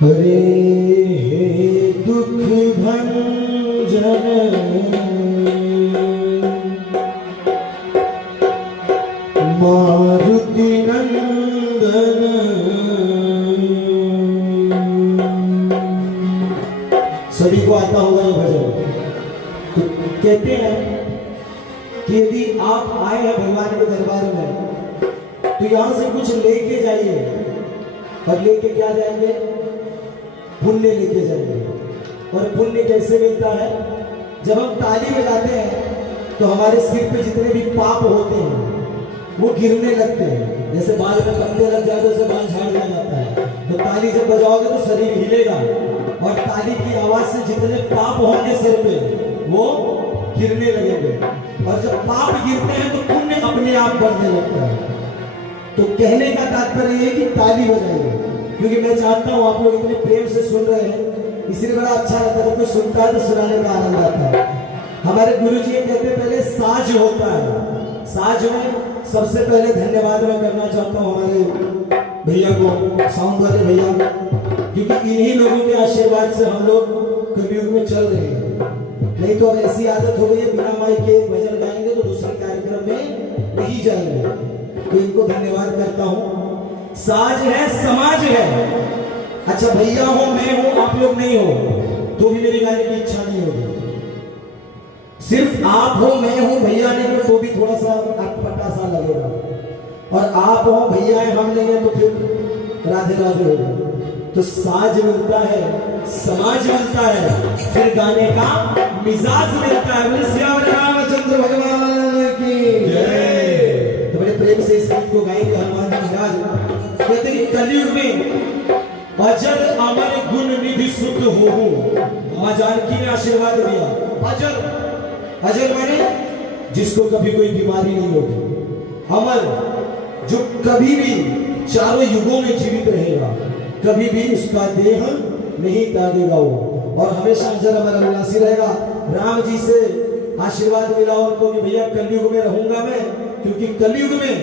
हरे हे दुख भंजन मारुति नंदन। सभी को आता होगा ये भजन। तो कहते हैं कि यदि आप आए हैं भगवान के दरबार में तो यहां से कुछ लेके जाइए। और लेके क्या जाएंगे? पुण्य लेके जाएंगे। और पुण्य कैसे मिलता है? जब हम ताली बजाते हैं तो हमारे सिर पे जितने भी पाप होते हैं वो गिरने लगते हैं। जैसे बाल में पत्ते लग जाते तो बाल झाड़ दिया जाता है। तो ताली जब बजाओगे तो शरीर हिलेगा और ताली की आवाज से जितने पाप होंगे सिर पे वो गिरने लगेंगे। और जब पाप गिरते हैं तो पुण्य अपने आप बढ़ने लगता है। तो कहने का तात्पर्य है कि ताली बजाइए, क्योंकि मैं चाहता हूँ आप लोग इतने प्रेम से सुन रहे हैं, इसलिए बड़ा अच्छा लगता है। कोई सुनता है तो सुनाने का आनंद आता है। हमारे गुरुजी कहते हैं पहले साज होता है। साज में सबसे पहले धन्यवाद मैं करना चाहता हूँ हमारे भैया को, साउंड वाले भैया, क्योंकि इन्हीं लोगों के आशीर्वाद से हम लोग कलयुग में चल रहे हैं। नहीं तो अब ऐसी आदत हो गई है बिना माइक के भजन गाएंगे तो दूसरे कार्यक्रम में नहीं जाएंगे। तो इनको धन्यवाद करता हूँ। साज है, समाज है। अच्छा भैया हो, मैं हूं, आप लोग नहीं हो तो भी मेरी गाने की इच्छा नहीं होगी। सिर्फ आप हो, मैं हूं, भैया नहीं हो तो भी थोड़ा सा अटपटा सा लगेगा। और आप हो, भैया है, हम नहीं है तो फिर राधे राधे होगा। तो साज मिलता है, समाज मिलता है, फिर गाने का मिजाज मिलता है। बोले श्याम रामचंद्र भगवान की जय। तो बड़े प्रेम से इस गीत को गाएंगे हनुमान जी महाराज। कहते हैं कलयुग में अजर अमर गुण निधि शुद्ध हो। मां जानकी ने आशीर्वाद दिया। अजर, अजर माने जिसको कभी कोई बीमारी नहीं होगी। अमर जो कभी भी चारों युगों में जीवित रहेगा, कभी भी उसका देह नहीं त्यागेगा वो, और हमेशा अजर अमर अविनाशी रहेगा। राम जी से आशीर्वाद मिला उनको कि भैया कलयुग में रहूंगा मैं, क्योंकि कलयुग में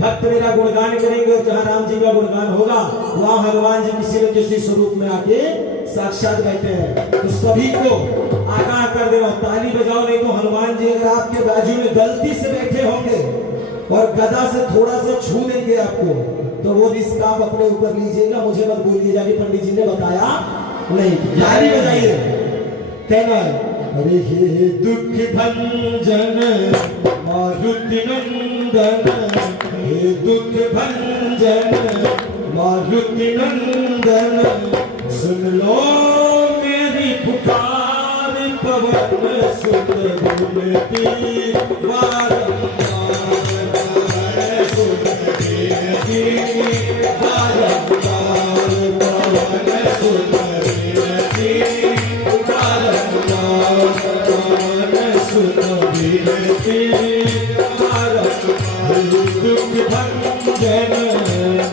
भक्त मेरा गुणगान करेंगे और जहां राम जी का गुणगान होगा वहां हनुमान जी किसी न किसी स्वरूप में आके साक्षात बैठे हैं। तो सभी को आगाह कर देगा, ताली बजाओ। नहीं तो हनुमान जी अगर आपके बाजू में गलती से बैठे होंगे और गदा से थोड़ा सा छू देंगे आपको, तो वो रिस्क आप अपने ऊपर लीजिएगा। मुझे मत बोलिएगा कि पंडित जी ने बताया नहीं। ताली बजाइए। कहना है अरे हे दुख भंजन मारुति नंदन, हे दुख भंजन मारुति नंदन, सुन लो मेरी पुकार पवन सुत बोलती बारंबार, सुत बोलती बारंबार, पवन सुत बोलती बारंबार, पवन सुत बोलती बारंबार, दुख भंजन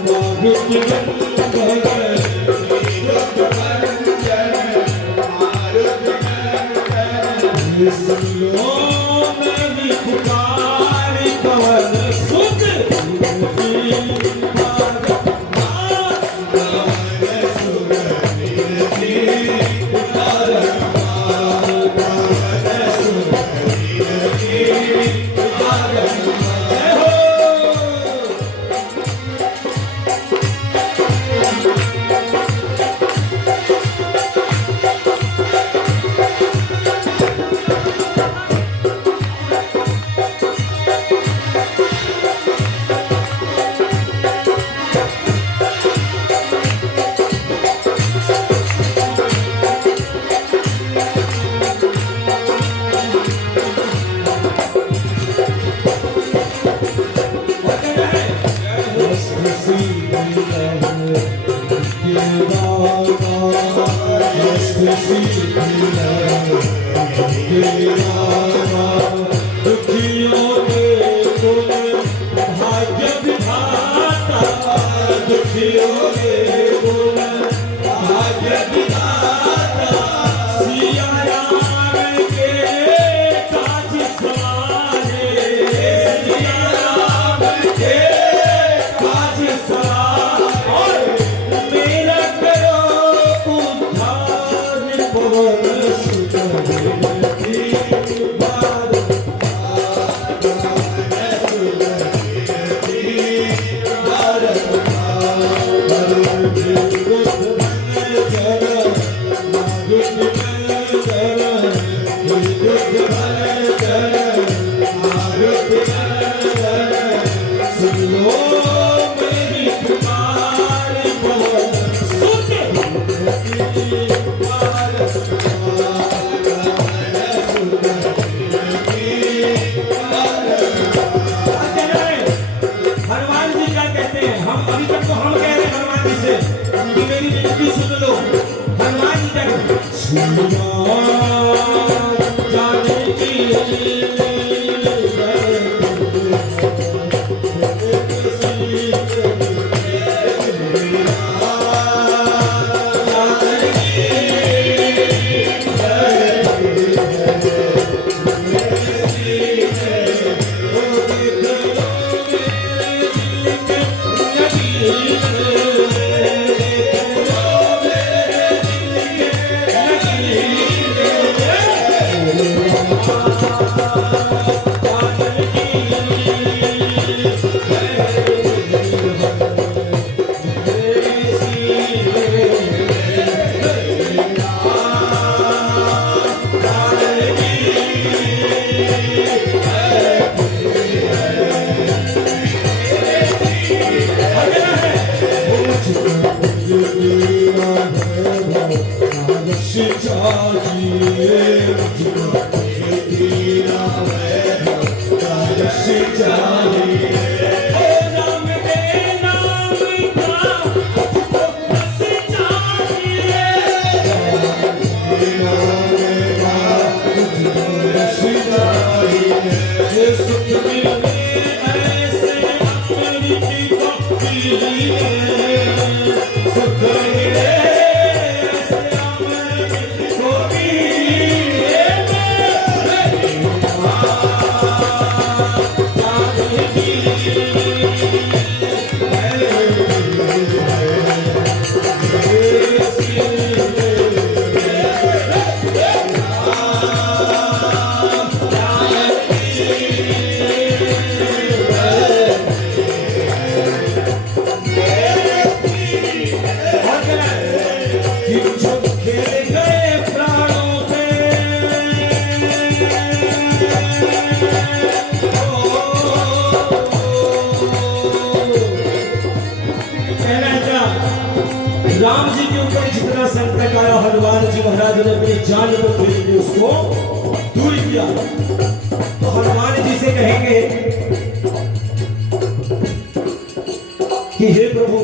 मारुति नंदन, दुख भंजन मारुति नंदन, सुन लो मेरी पुकार पवन सुत बोलती बारंबार, पवन सुत बोलती बारंबार, पवन सुत बोलती बारंबार। राम जी के ऊपर जितना संकट आया हनुमान जी महाराज ने अपनी जान को फेर के उसको दूर किया। तो हनुमान जी से कहेंगे कि हे प्रभु,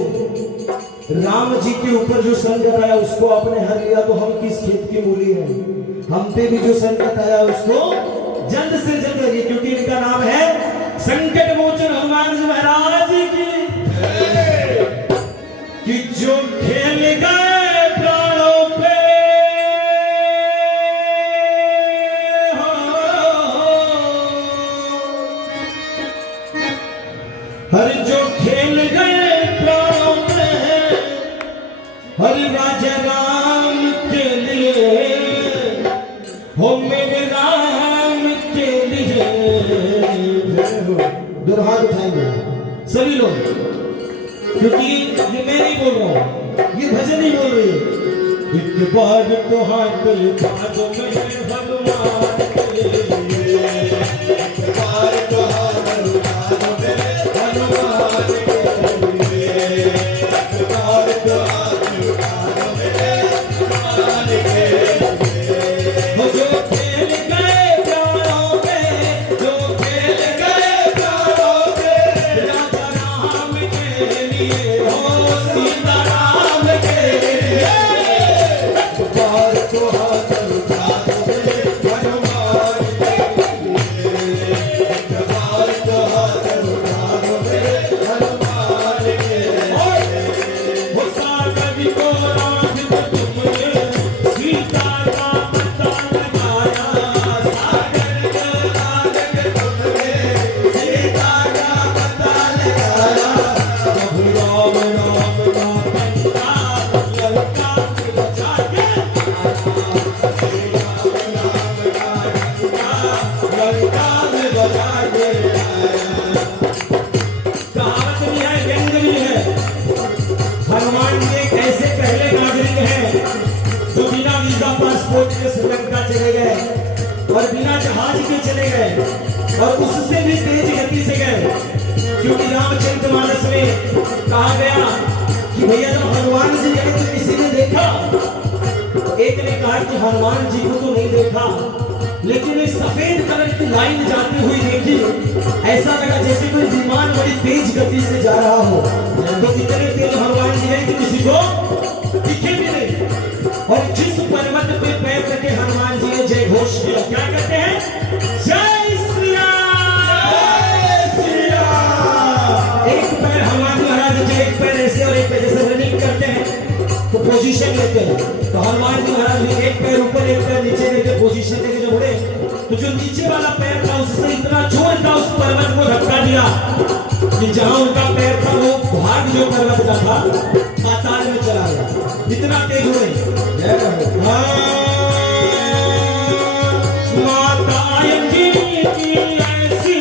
राम जी के ऊपर जो संकट आया उसको आपने हर लिया, तो हम किस खेत की मूली हैं? हम पे भी जो संकट आया उसको जल्द से जल्द करिए, क्योंकि इनका नाम है संकट मोचन हनुमान जी महाराज की। कि जो खेल गए प्राणों पे हर जो खेल गए प्राणों पे हर राजा राम के लिए हो, मेरे राम के लिए। दोनों हाथ उठाएंगे सभी लोग, क्योंकि ये मैं नहीं बोल रहा हूं, ये भजन ही बोल रही है। एक बार तो हाथ उठा दो मेरे भगवान के लिए, एक बार तो हाथ उठा दो मेरे भगवान के लिए, एक बार तो हाथ उठा दो मेरे भगवान के लिए। वो जो खेल गए प्राणों पे, जो खेल गए प्राणों पे, राजा राम के लिए हो, सीता राम के लिए। एक बार तो हाथ उठा दो मेरे हनुमान के लिए, एक बार तो हाथ उठा दो मेरे हनुमान के लिए। वो सागर को राज में तुमने सीता का पता लगाया, सागर को राज में तुमने सीता का पता लगाया। प्रभु राम नाम का पंडा लंका से बचा के आया, श्री राम नाम का पंडा लंका से बचा के आया। कहावत भी है, व्यंग भी है। हनुमान हनुमान जी एक ऐसे पहले नागरिक हैं जो बिना वीजा पासपोर्ट के श्रीलंका चले गए और बिना जहाज के चले गए और उससे भी तेज गति से गए, क्योंकि रामचरितमानस में कहा गया कि भैया जब हनुमान जी गए तो किसी ने देखा? एक ने कहा कि हनुमान जी को तो नहीं देखा, लेकिन एक सफेद कलर की लाइन जाती हुई देखी, ऐसा लगा जैसे कोई विमान बड़ी तेज गति से जा रहा हो। तो इतने तेज हनुमान जी गए कि किसी को दिखे भी नहीं। और जिस पर्वत पे पैर रखे हनुमान जी ने जय घोष किया, क्या कहते हैं? जय श्री राम, जय श्री राम। एक पैर हनुमान जी महाराज के, एक पैर ऐसे और एक पैर जैसे रनिंग करते हैं तो पोजीशन लेते हैं। तो हनुमान जी महाराज ने एक पैर ऊपर एक पैर नीचे लेके पोजीशन लेके जब उड़े तो जो नीचे वाला पैर था उससे इतना जोर था उस पर्वत को धक्का दिया कि जहां उनका पैर था वो भाग जो पर्वत का था पाताल में चला गया। इतना तेज हुए। माता अंजनी की ऐसी,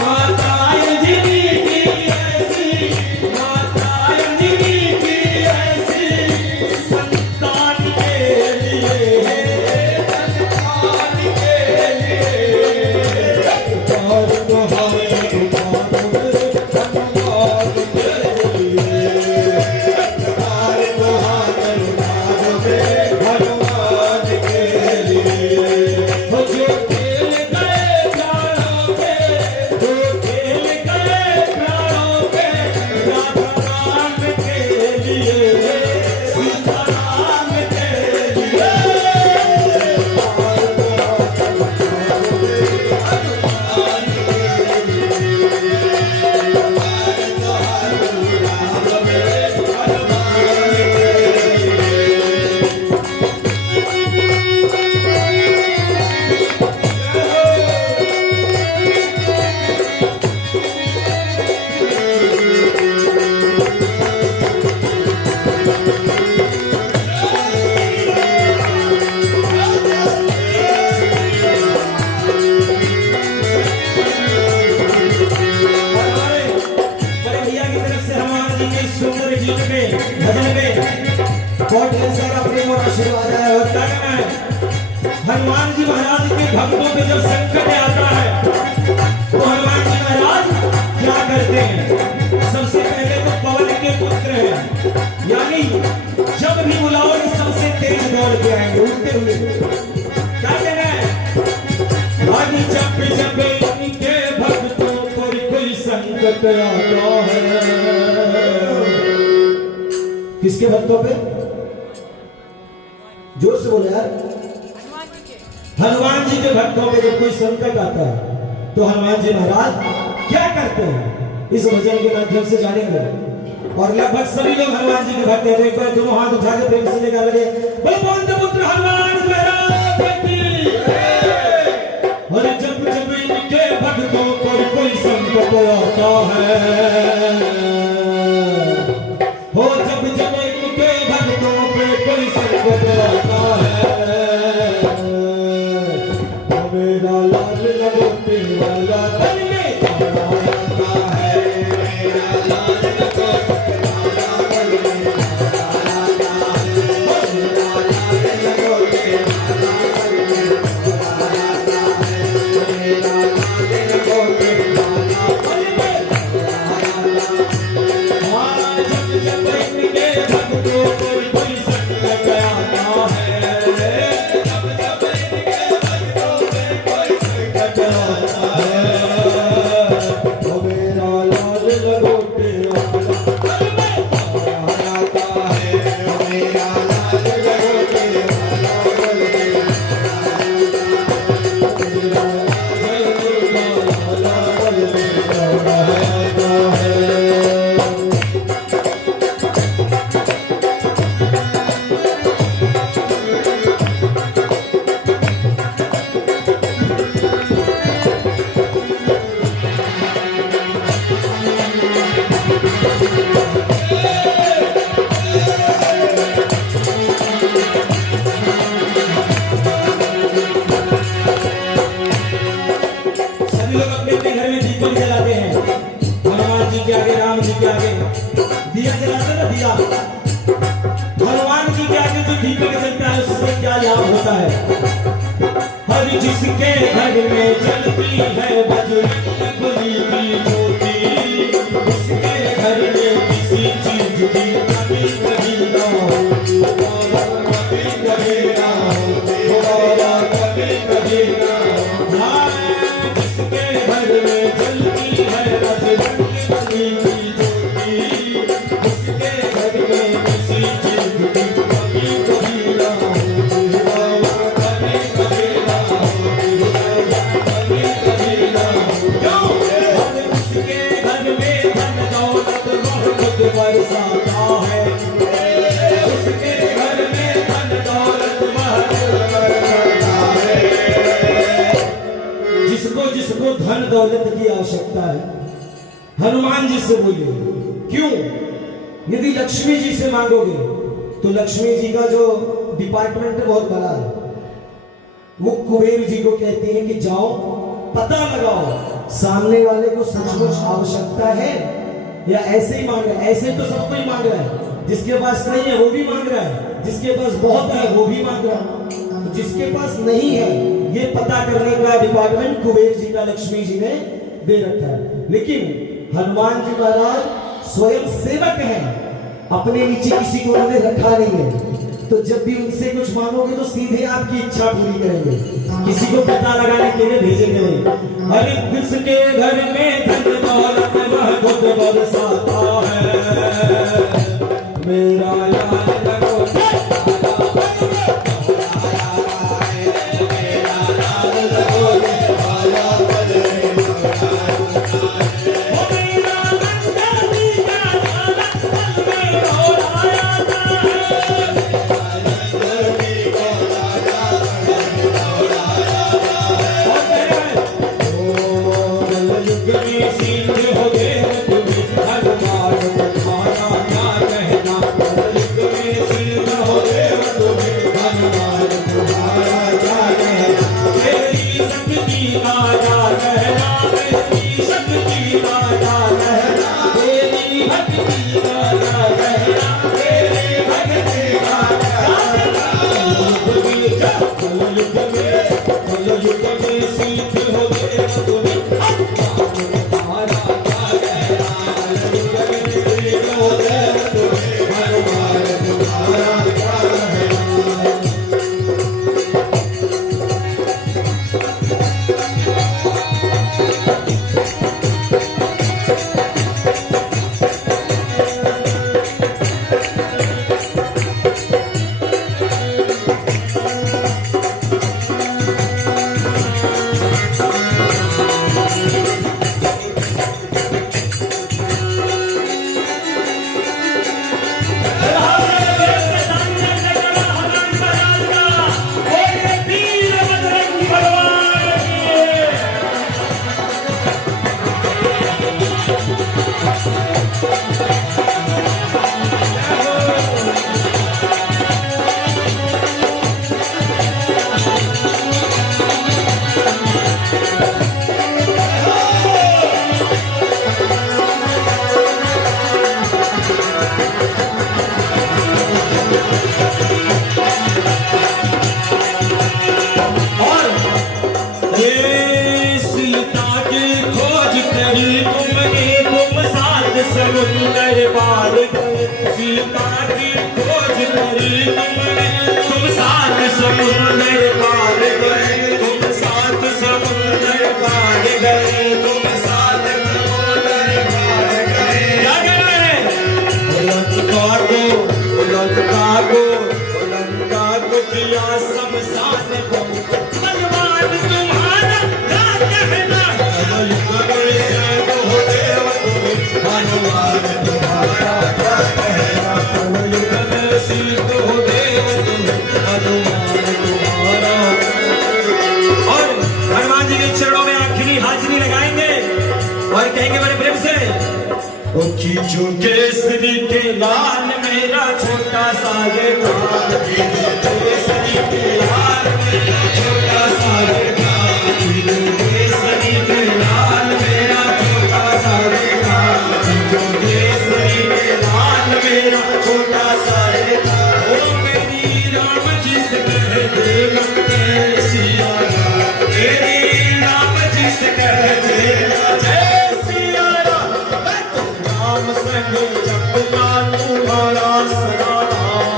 माता अंजनी की ऐसी, माता अंजनी की ऐसी संतान के लिए, संतान के लिए और तुम्हारे हनुमान जी महाराज के भक्तों पे जब संकट आता है तो हनुमान जी महाराज क्या करते हैं? सबसे पहले तो पवन के पुत्र हैं, यानी जब भी बुलाओ सबसे तेज दौड़ के आएंगे उड़ते हुए। क्या कहना है? जब जब इनके भक्तों पर कोई संकट आता है। किसके भक्तों पे? जोर से बोले यार। हनुमान जी के भक्तों पे जब कोई संकट आता है तो हनुमान जी महाराज क्या करते हैं, इस भजन के माध्यम से जानेंगे। और लगभग सभी लोग हनुमान जी के भक्त हैं। एक बार दोनों हाथ उठा के प्रेम से लेकर लगे, बोलो पवन पुत्र हनुमान महाराज की। और जब जब इनके भक्तों पर कोई संकट आता है, हो जब जब इनके भक्तों पे कोई संकट आता है, मेरा लाल लंगोटे वाला तन में आता है, मेरा लाल लंगोटे वाला तन में आता है, मेरा लाल लंगोटे वाला तन में आता है, मेरा लाल लंगोटे वाला तन में आता है। के आगे, राम जी के आगे दिया जलाते ना, दिया। हनुमान जी के आगे जो दीपक जलता है उससे क्या लाभ होता है? हर जिसके घर में जलती है बजरंगबली की ज्योति, उसके घर में किसी चीज की कमी कभी ना होती, कभी कभी ना होती, कभी कभी ना होती। जिसके घर में जलती है बजरंगबली की ज्योति, उसके घर में किसी चीज की कमी कभी ना होती, कभी कभी ना होती, कभी कभी ना होती। क्यों? और उसके घर में धन दौलत बहुत बरसाता है, उसके घर में धन दौलत बहुत बरसाता है। जिसको धन दौलत की आवश्यकता है, हनुमान जी से बोलिए। क्यों? यदि लक्ष्मी जी से मांगोगे तो लक्ष्मी जी का जो डिपार्टमेंट है बहुत बड़ा है। वो कुबेर जी को कहते हैं कि जाओ पता लगाओ सामने वाले को सचमुच आवश्यकता है या ऐसे ही मांग रहा है। ऐसे तो सब कोई मांग रहा है, जिसके पास नहीं है वो भी मांग रहा है, जिसके पास बहुत है वो भी मांग रहा है। तो जिसके पास नहीं है ये पता करने का डिपार्टमेंट कुबेर जी का लक्ष्मी जी ने दे रखा है। लेकिन हनुमान जी महाराज स्वयं सेवक हैं, अपने नीचे किसी को उन्होंने रखा नहीं है। तो जब भी उनसे कुछ मांगोगे तो सीधे आपकी इच्छा पूरी करेंगे, किसी को पता लगाने के लिए भेजेंगे नहीं। अरे किसके घर में धन दौलत बहुत बरसाता है, मेरा याद लगो समुंदर पार सीता की खोज करी तुमने, तुम सात समुंदर पार गए, तुम सात समुंदर पार गए, तुम सात समुंदर पार गए। लंका को किया शमशान को, भगवान तुम्हारा क्या कहना, हनुमान तुम्हारा क्या कहना, हनुमान तुम्हारा। और हनुमान जी के चरणों में आखिरी हाजिरी लगाएंगे और कहेंगे बड़े प्रेम से, ओ खींचो केसरी के लाल मेरा छोटा सा ये कान, केसरी के लाल मेरा छोटा सा ये कान, केसरी के लाल मेरा छोटा सा ये कान। राम संग जपना तुम्हारा सदा नाम,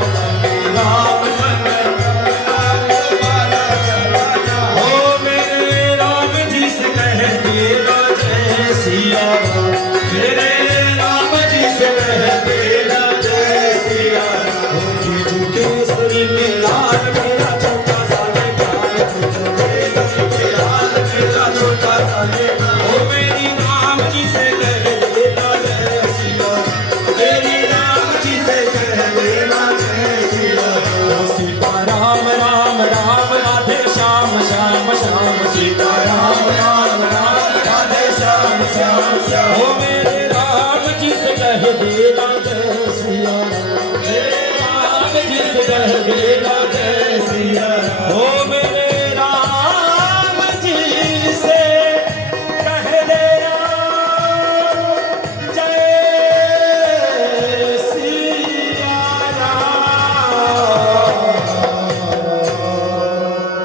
राम संग जपना तुम्हारा सदा नाम। ओ मेरे राम जी से कह देना जय सिया राम, मेरे राम जी से कह देना जय सिया राम। केसरी के लाल मेरा छोटा सा छोटा सा ओ मेरी राम जी से कह देना जय सिया, मेरी राम जी से कह देना जय सिया। ओ सीता राम राम राम राधे श्याम श्याम श्याम, सीता राम राम राम राधे श्याम श्याम श्याम। ओ मेरे राम जी से कह देना जय सिया, मेरे राम जी से कह देना जय सिया। ओ मेरे राम जी से कह देना जय सिया राम।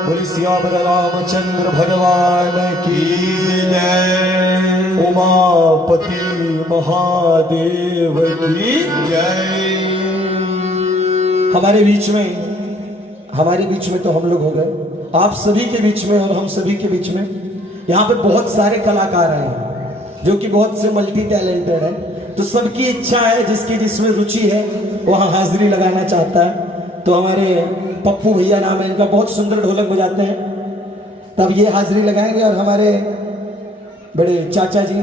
बोली सियावर रामचंद्र भगवान की जय, उमापति महादेव की जय। हमारे बीच में तो हम लोग हो गए, आप सभी के बीच में और हम सभी के बीच में यहाँ पे बहुत सारे कलाकार हैं जो कि बहुत से मल्टी टैलेंटेड हैं। तो सबकी इच्छा है, जिसकी जिसमें रुचि है वहाँ हाजिरी लगाना चाहता है। तो हमारे पप्पू भैया नाम है इनका, बहुत सुंदर ढोलक बजाते हैं, तब ये हाजिरी लगाएंगे। और हमारे बड़े चाचा जी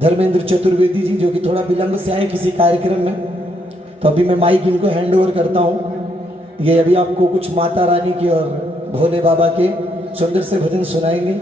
धर्मेंद्र चतुर्वेदी जी, जो कि थोड़ा विलंब से आए किसी कार्यक्रम में, तो अभी मैं माइक इनको हैंड ओवर करता हूँ। ये अभी आपको कुछ माता रानी की और भोले बाबा के सुंदर से भजन सुनाएंगे।